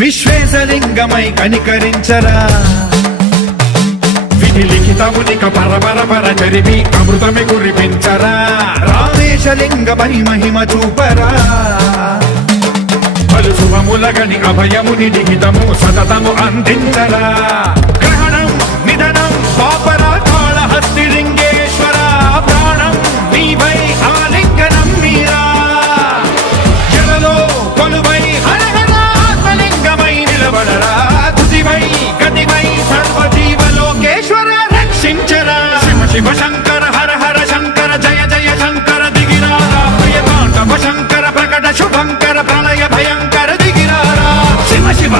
విశ్వేశలింగమై కనికరించరా విధి లిఖితమునిక పరపర జరిపి అమృతమి కురిపించరా రామేశలింగమై మహిమ చూపరా పలు శుభములగని అభయముని లిఖితము సతతము అందించరా గ్రహణం నిధనం పాపరా కాళహస్తి లింగేశ్వర ప్రాణం నీవై ఆలింగనం మీరా జలలో కొలువై హరహర ఆత్మలింగమై నిలబడరా తుదివై గతివై సర్వజీవలోకేశ్వర రక్షించరా శివ శివ శంకర హర హర శంకర జయ జయ శంకర దిగిరారా ప్రియ తాండవ శంకర ప్రకట శుభంకర ప్రళయ భయంకర దిగిరారా శివ శివ